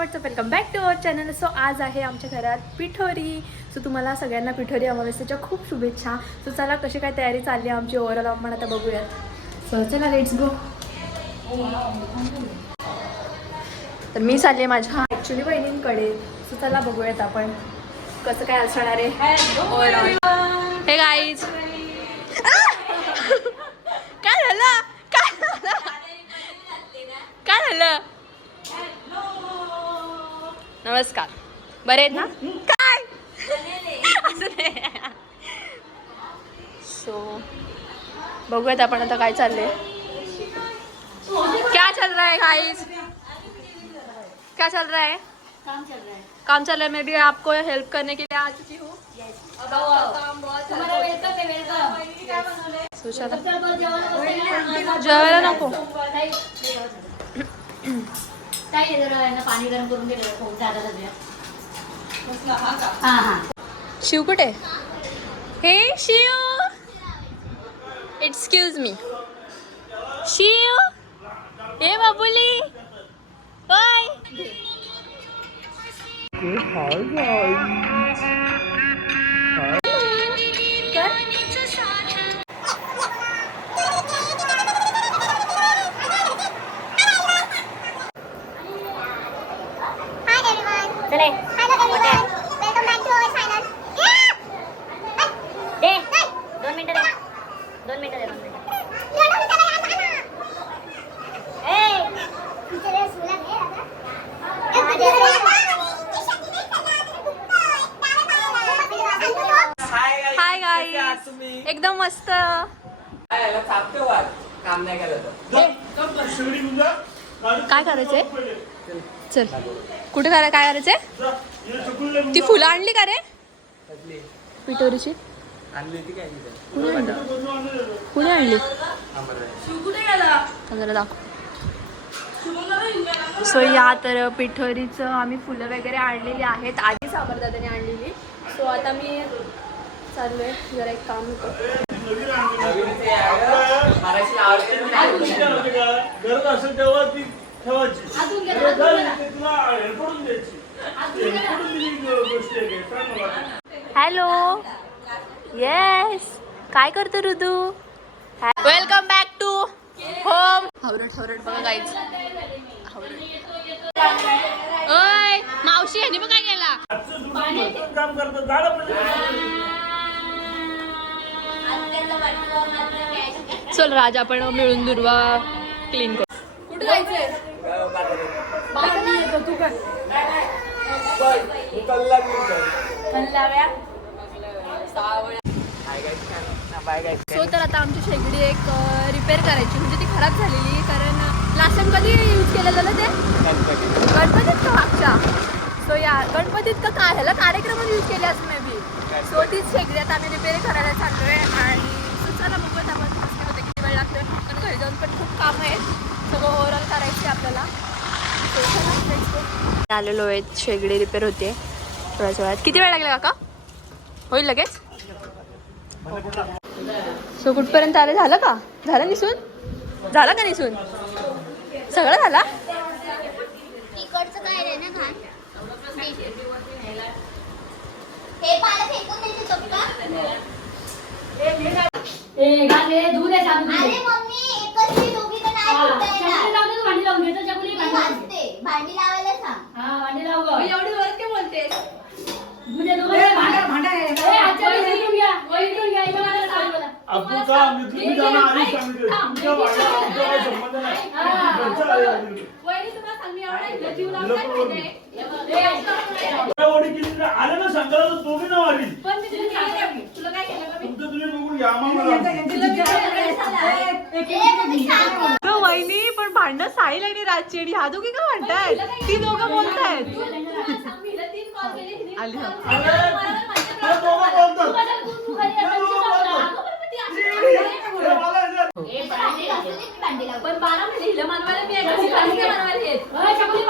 What's up welcome back to our channel so आज आहे आमच्या घरात पिठोरी. सो तुम्हाला सगळ्यांना पिठोरी अमावस्येच्या खूप शुभेच्छा. सो चला कशी काय तयारी चालली आहे आमची ओव्हरऑल आपण आता बघूयात. सो चला लेट्स गो तर मी चालली माझ्या ॲक्च्युली बहिणींकडे सो चला बघूयात आपण कसं काय असणार आहे. ओव्हरऑल हे गाईज काय झालं काय झालं काय झालं नमस्कार बरे आहेत ना? काय? सो बघूयात आपण आता काय चाललंय. क्या चल रहा है गाइस क्या चल रहा है? काम चल रहा है। काम चल रहा है मैं भी आपको हेल्प करने के लिए आ चुकी हूँ। जेवायला नको। पाणी गरम करून दिलं खूप जादा सध्या हा हा. शिव कुठे? हे शिव! Excuse me Shiv! हे बाबुली! बाय चले. दे. दोन मिनिटं दे. दोन मिनिटं दे दोन मिनिटं. हाय गाईस एकदम मस्त. याला चापतो वाट. काम नाही केलं तर काय करायचंय? चल. कुठे करा काय करायचंय? ती फुलं आणली का रे? पिटोरीची काय कुणी आणली? कुणी आणली? जरा दाखव. सो या तर पिठोरीचं आम्ही फुलं वगैरे आणलेली आहेत. आधी साबरदादाने आणलेली. सो आता मी चाललोय. जरा एक काम होतं आहे. असेल तेव्हा ती ठेवायची. गरज झाली की तुला करून द्यायची. करून दिली गोष्ट आहे काय? काय मला वाटतं? हॅलो. येस काय करतो Ritu? Welcome back to home हवरट हवरट बघा गाईच ओय मावशी ह्याने बघ आजचं भरपूर काम झालं पाहिजे चल राज आपण मिळून दुर्वा क्लीन करू. कुठे जायचंय? तू कर. सो तर आता आमची शेगडी एक रिपेअर करायची. म्हणजे ती खराब झालेली कारण लास्ट टाइम कधी यूज केलेलं ना ते? गणपतीत का मागच्या? सो या गणपतीत का काय ह्याला कार्यक्रमात यूज केले असं मे बी सो तीच शेगडी आता आम्ही रिपेअर करायला चाललोय. आणि सो बघूया आपण किती वेळ लागतोय. पण घरी जाऊन पण खूप काम आहेत सगळं ओव्हरऑल करायचे आपल्याला. आलेलो आहेत शेगडी रिपेअर होते. थोड्याच वेळात. किती वेळ लागला काका? होईल लगेच? सो कुठपर्यंत आले? झालं का? झालं निसून? झालं का निसून? सगळं झाला? इकडचं काय रे ना घाण? हे ती दोघी. भांडी लावून घेतो चकुली मी भांडी लावायला सांग हा भांडी लाव गं. एवढी वरती काय बोलते धुऊ दे, धुऊ दे. ए, आजच्या दिवशी इकडून घ्या. वर इकडून घ्या. इकडून मला सांग मला. आपण का आम्ही तुम्ही जाणं आधी सांगितलं तुमच्या वाड्या आमचा काही संबंध नाही घरचं आहे आधी. तिला पण ओरडू. एवढ्या ओढी केली तर आलं ना सांगायला तर दोघी ना वाढली तुमचं तुम्ही बघून घ्या आम्हाला ए, मम्मी सांग. वहिनी पण भांडण साईल आणि राजची आणि ह्या दोघी का म्हणतायत ती दोघं बोलतायत. आली हा. हे हे पण बारा महिने हिला मानवायला मी आहे, घरी पाणी नाही. मानवायला येत. ए, चकुली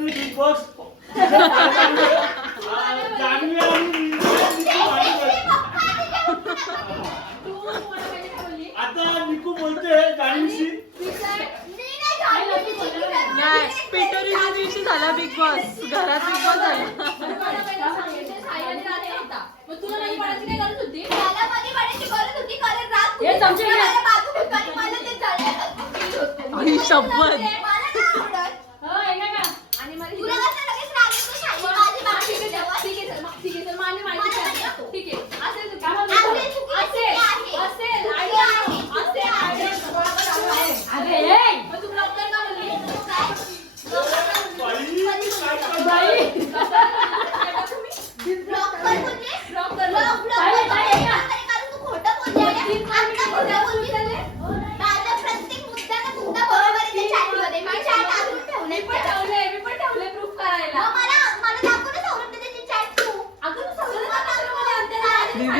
तुम्ही बिग बॉस आता निकू बोलते दिवशी झाला बिग बॉस घरात बिग बॉस झाला. हे संपलं.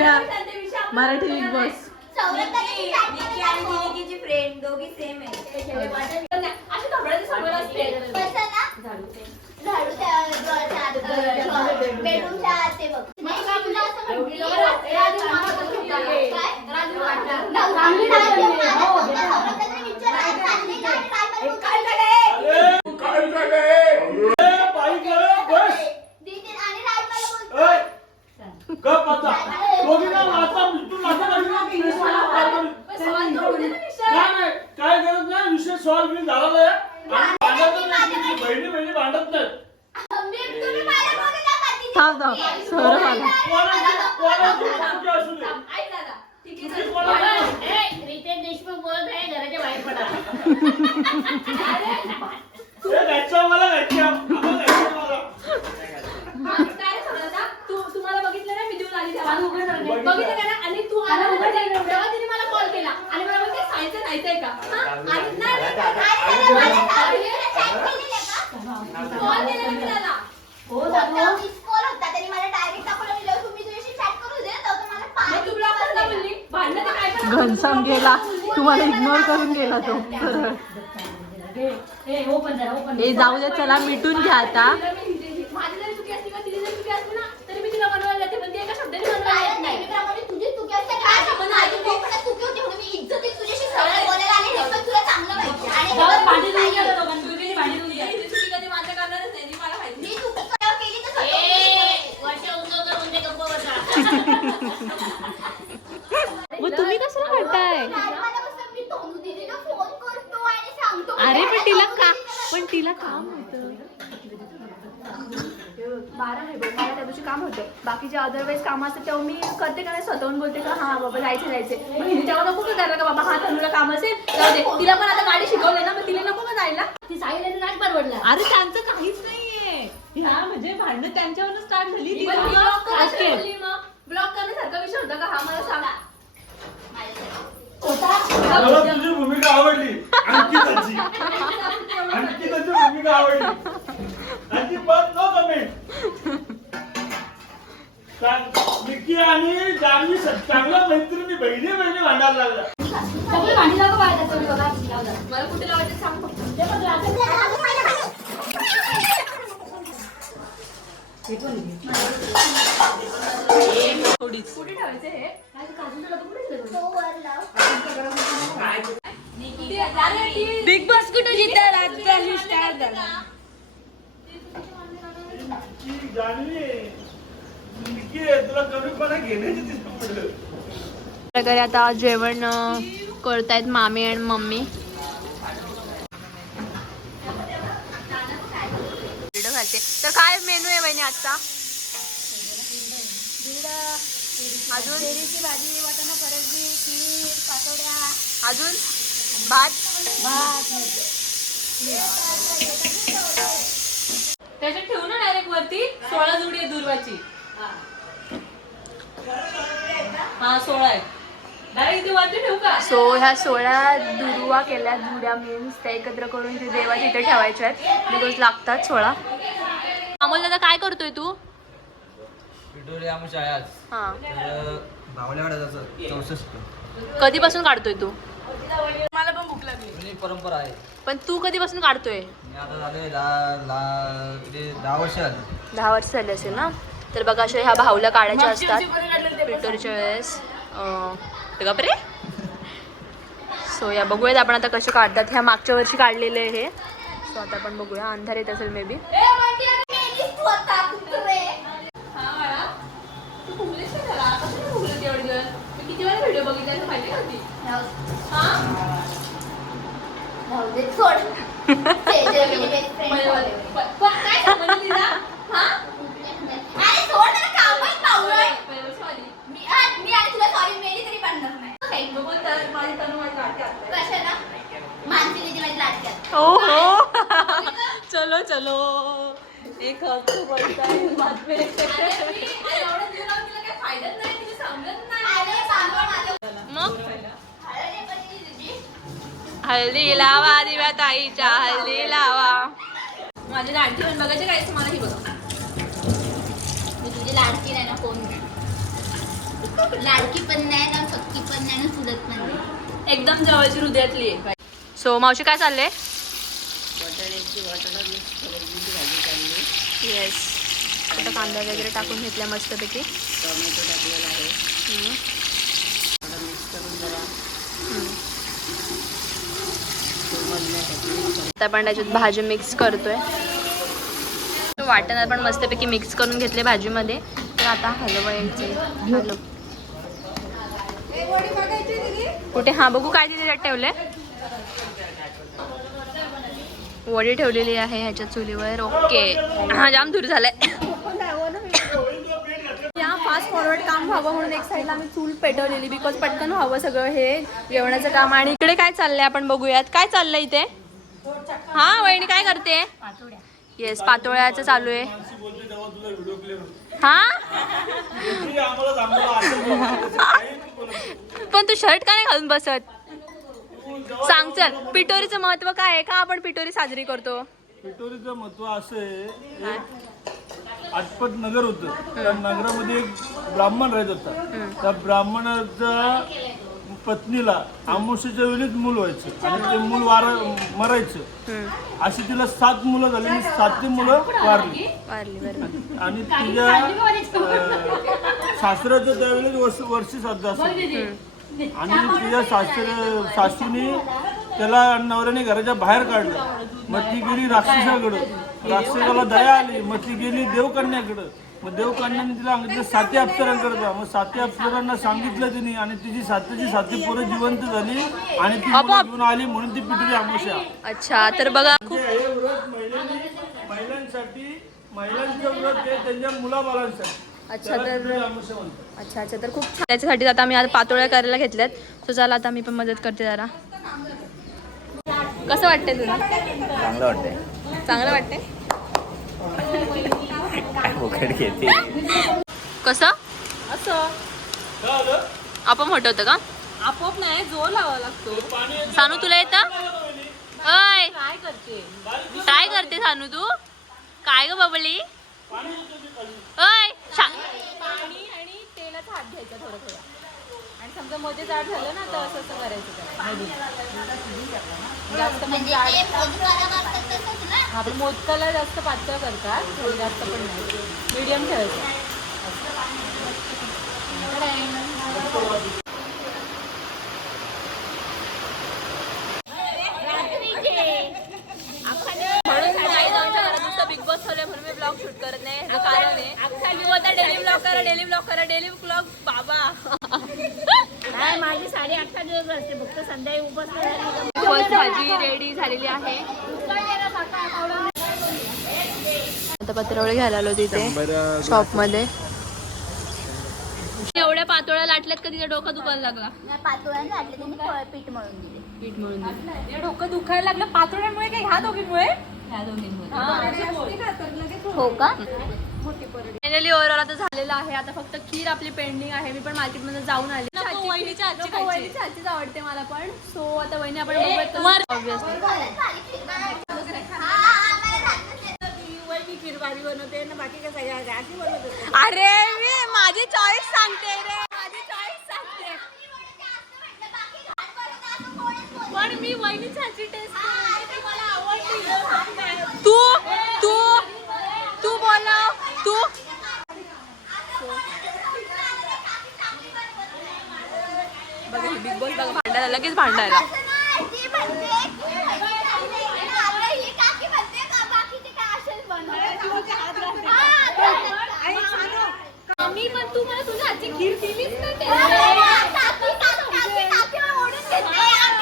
आपण मराठी बिग. बॉस. फ्रेंड दोघी सेम आहे? झाडू बेडरूमच्या आत ते बघ. 我给你干？मग भांडणं तर काय पण आपण घनसाम गेला. तुम्हाला इग्नोर करून गेला तो. सरळ हे जाऊ दे चला मिटून घ्या आता. माझी जरी चुकी असली किंवा तिची जरी चुकी असली ना तरी मी तिला बनवायला जाते पण ती एका शब्दाने बनवायला येत नाही. मग तुम्ही म्हणताय कसं मी तोंडू दीदीला फोन करतो आणि सांगतो. अरे पण तिला का? पण तिला काम होतं. बारा आहे बघ मला त्या दिवशी काम होतं. बाकीचे अदरवाईज काम असतं तेव्हा मी करते का नाही स्वतःहून बोलते का हा बाबा जायचे जायचे. मग हिने तेव्हा नको का करायला का बाबा हा तनुला काम असेल जाऊ दे. तिला पण आता गाडी शिकवले ना मग तिला नको का जायला? ती साईला नाही परवडला अरे त्यांचं काहीच नाहीये. ह्या म्हणजे भांडणं त्यांच्यावरून स्टार्ट झाली ती पण. ब्लॉक करण्यासारखा विषय होता का? हा मला सांगा. मला तुझी भूमिका आवडली. अंकिताची. अंकिताची भूमिका आवडली. अजिबात नो निकी आणि जान्हवी चांगल्या मैत्रिणी बहिणी बहिणी भांडायला लागल्या. कुठे हे ठेवायचं? बिग बॉस कुठे जिंकला आजचा स्टार झाला. जान्हवी. प्रकारे आता जेवण करतायत मामी आणि मम्मी. घालते. तर काय मेनू आहे बहिणी आजचा? अजून? अजून? भात? त्याच्यात ठेवू ना डायरेक्ट वरती? सोळा जुडी आहे दुर्वाची. हा सोळा आहे. सो ह्या सोळा दुर्वा केल्या जुड्या मीन्स त्या एकत्र करून ते देवाच्या इथे ठेवायच्या आहेत. बिकॉज लागतात सोळा. अमोल दादा काय करतोय तू? हा. कधीपासून काढतोय तू? जुनी परंपरा आहे. पण तू कधीपासून काढतोय? दहा वर्ष झाले असेल ना? तर बघा अशा ह्या भाऊला काढायच्या असतात पिटोरीच्या वेळेस. अं, ते बापरे सो या बघूयात आपण आता कसे काढतात. ह्या मागच्या वर्षी काढलेले आहे हे. सो आता आपण बघूया. अंधार येत असेल मे बी मग. अरे पण ती तुझी. हल्दी लावा दिव्या ताईच्या हल्दी लावा. माझी लाडकी बघायची काय तुम्हाला ही बघा. मी तुझी लाडकी नाही ना कोण? लाडकी पण नाही ना सक्की पण नाही ना पण नाही. एकदम जवळची हृदयातली आहे. सो मावशी काय चाललंय? येस आता कांदा वगैरे टाकून घेतल्या मस्तपैकी? टोमॅटो टाकलेला आहे. मिक्स करून जरा आता आपण त्याच्यात भाजी मिक्स करतोय. तो वाटण आपण मस्तपैकी मिक्स करून घेतले भाजीमध्ये. तर आता हलवायचे. हलव कुठे? हा बघू काय तिथे त्यात ठेवले वडी ठेवलेली आहे ह्याच्या चुलीवर. ओके. हा जाम दूर झालाय. या फास्ट फॉरवर्ड काम व्हावं म्हणून एक साईडला आम्ही चूल पेटवलेली बिकॉज पटकन व्हावं सगळं हे जेवणाचं काम. आणि इकडे काय चाललंय आपण बघूयात. काय चाललंय इथे? हा वहिनी काय करते? येस पातोळ्याचं चालू आहे. हा? पण तू शर्ट का नाही घालून बसत? सांग चल. पिटोरीचं महत्त्व काय आहे? का आपण पिटोरी साजरी करतो? पिटोरीचं महत्त्व असं आहे एक आटपट नगर होतं. त्या नगरामध्ये एक ब्राह्मण राहत होता. त्या ब्राह्मणाच्या पत्नीला आमुष्याच्या वेळीच मूल व्हायचं आणि ते मूल वार मरायचं. अशी तिला सात मुलं झाली आणि सातही मुलं वारली. आणि तिच्या सासऱ्याचं त्यावेळेस वर्ष वर्ष श्राद्ध असेल आणि तिच्या सासर सासूने त्याला नवऱ्याने घराच्या बाहेर काढलं. मग ती गेली राक्षसाकडं. राक्षसाला दया आली. मग ती गेली देवकन्याकडं. मग देवकन्याने तिला सांगितलं साती अप्सरांकडे जा. मग साती अप्सरांना सांगितलं तिने आणि तिची सातीची साती पोरं जिवंत झाली आणि ती मुलं घेऊन आली म्हणून ती पिटली आमुषा अच्छा तर बघा म्हणजे हे व्रत महिलांनी महिलांसाठी महिलांचं व्रत आहे त्यांच्या मुलाबाळांसाठी अच्छा तर अच्छा अच्छा तर खूप छान त्याच्यासाठी आता मी आता पातोळ्या करायला घेतल्यात. सो चला आता मी पण मदत करते जरा. कसं वाटतंय तुला? चांगलं वाटतंय. चांगलं वाटतंय? कसं? असं. मोठं होतं का? आपोआप नाही जोर लावा लागतो. सानू तुला येतं? अय काय करते? काय करते सानू तू? काय ग बबली? पाणी आणि तेलाचा हात घ्यायचा थोडं थोडं. आणि समजा मध्ये जाड झालं ना तर असं असं करायचं त्याला. जास्त पण म्हणजे जाड ते मोदकाला करतात तसंच ना? हा पण मोदकाला जास्त पातळ करतात थोडी जास्त पण नाही. मीडियम ठेवायचं म्हणून मी आई जाऊनच्या घरात नुसतं बिग बॉस चालू आहे म्हणून मी ब्लॉग शूट करत नाही ह्याचं कारण आहे तू आता डेली ब्लॉग करा डेली ब्लॉग करा डेली ब्लॉग बाबा. नाही माझी साडे अठरा दिवस असते फक्त संध्याकाळी उपास फर्स्ट भाजी रेडी झालेली आहे. आता पत्रवळे घ्यायला आलो तिथे शॉपमध्ये एवढ्या पातोळ्या लाटल्यात का तिच्या डोका दुखायला लागला? लाटले त्यांनी फळ पीठ मळून दिले. पीठ दिलं. डोकं दुखायला लागलं पातोळ्यामुळे काय ह्या दोघींमुळे? ह्या हो का? फायनली ओव्हरऑल आता झालेलं आहे आता फक्त खीर आपली पेंडिंग आहे मी पण मार्केटमध्ये जाऊन आले वहिनीच्या हातचीच आवडते मला पण सो आता वहिनी आपण खीर भारी बनवते ना बाकी अशी बनवते अरे मी माझी चॉईस सांगते रे माझी चॉईस सांगते पण मी वहिनीच्या हातची टेस्ट तू तू बोलाव तू बघा बिग बॉस बघा भांडायला लगेच भांडायला म्हणते की म्हणजे चाललंय. आणि आता ही काकी म्हणते का मी पण तू मला तुझ्या हातची खीर दिलीच नाही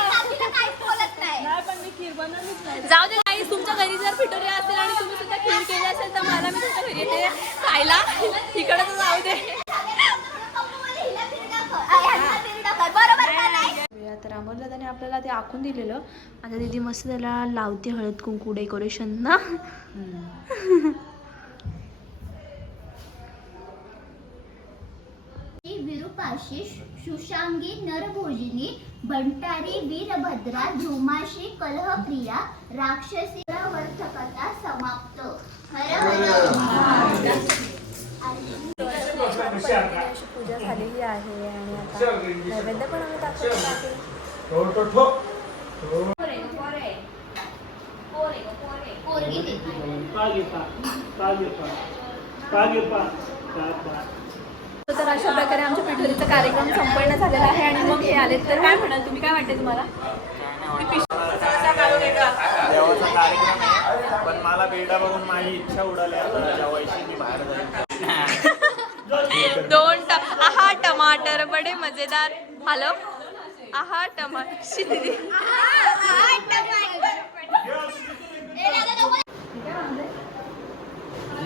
काकीला काहीच बोलत नाही. जाऊ दे काही तुमच्या घरी जर पिटोरी असेल आणि तुम्ही सुद्धा खीर केली असेल तर मला मी तुमच्या घरी येते. खायला. तिकडे तर जाऊ दे पप्पू मला हिला फिर दाखव. आ, ह्यांना फिर दाखव. बरोबर का नाही तर अमोल दादाने आपल्याला ते आखून दिलेलं आता दीदी मस्त त्याला लावते हळद कुंकू डेकोरेशन ना विरूपाशी सुशांगी नरभोजिनी भंटारी वीरभद्रा धुमाशी कलहप्रिया राक्षसी वर्तकथा समाप्त हर हर पूजा झालेली आहे आणि आता नैवेद्य पण आम्ही दाखवतो आहे ठो. तर अशा प्रकारे आमच्या पिठोरीचा कार्यक्रम संपन्न झालेला आहे आणि मग हे आले तर काय म्हणाल तुम्ही? काय वाटते तुम्हाला? देवाचा कार्यक्रम आहे पण मला बेडा बघून माझी इच्छा उडाली आता जेवायची मी बाहेर जाईल दोन आहा टमाटर बडे मजेदार. हॅलो आहा टमाटरची दिदी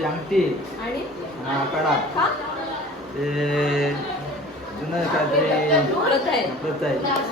आमटी आणि कडा ते जुनं काहीतरी प्रत आहे